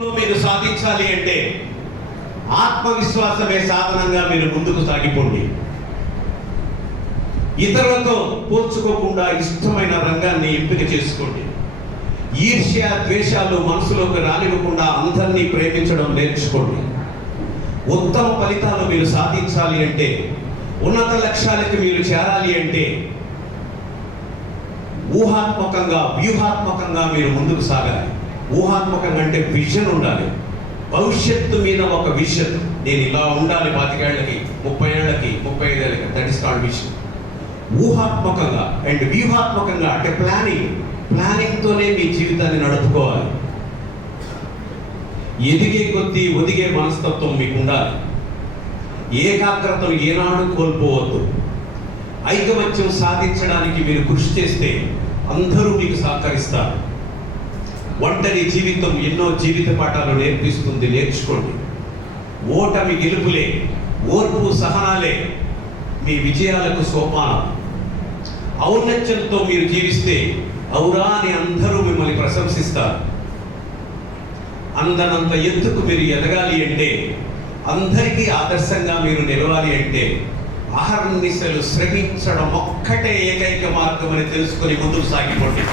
మీరు సాధించాలి అంటే ఆత్మవిశ్వాసమే సాధనంగా మీరు ముందుకు సాగిపోండి. ఇతరులతో పోల్చుకోకుండా ఇష్టమైన రంగాన్ని ఎంపిక చేసుకోండి. ఈర్ష్య ద్వేషాలు మనసులోకి రానివ్వకుండా అందరినీ ప్రేమించడం నేర్చుకోండి. ఉత్తమ ఫలితాలు మీరు సాధించాలి అంటే, ఉన్నత లక్ష్యాలకు మీరు చేరాలి అంటే ఊహాత్మకంగా వ్యూహాత్మకంగా మీరు ముందుకు సాగాలి. ఊహాత్మకంగా అంటే విజన్ ఉండాలి. భవిష్యత్తు మీద ఒక విజన్, నేను ఇలా ఉండాలి 25 ఏళ్ళకి, 30 ఏళ్ళకి, 35 ఏళ్ళకి, దట్ ఇస్ కాల్డ్ విజన్. ఊహాత్మకంగా అండ్ వ్యూహాత్మకంగా అంటే ప్లానింగ్తోనే మీ జీవితాన్ని నడుపుకోవాలి. ఎదిగే కొద్దీ ఒదిగే మనస్తత్వం మీకు ఉండాలి. ఏకాగ్రతను ఏనాడు కోల్పోవద్దు. ఐకమత్యం సాధించడానికి మీరు కృషి చేస్తే అందరూ మీకు సహకరిస్తారు. ఒంటరి జీవితం ఎన్నో జీవిత పాఠాలు నేర్పిస్తుంది, నేర్చుకోండి. ఓటమి గెలుపులే, ఓర్పు సహనాలే మీ విజయాలకు సోపానం. ఔన్నత్యంతో మీరు జీవిస్తే ఔరా అని అందరూ మిమ్మల్ని ప్రశంసిస్తారు. అందనంత ఎత్తుకు మీరు ఎదగాలి అంటే, అందరికీ ఆదర్శంగా మీరు నిలవాలి అంటే అహర్నిశలు శ్రమించడం ఒక్కటే ఏకైక మార్గం అని తెలుసుకొని ముందుకు సాగిపోండి.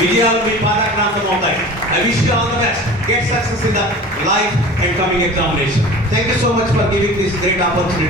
విజయాలు మీ పాదాక్రాంతం అవుతాయి. I wish you all the best. Get success in the life and coming examination. Thank you so much for giving this great opportunity.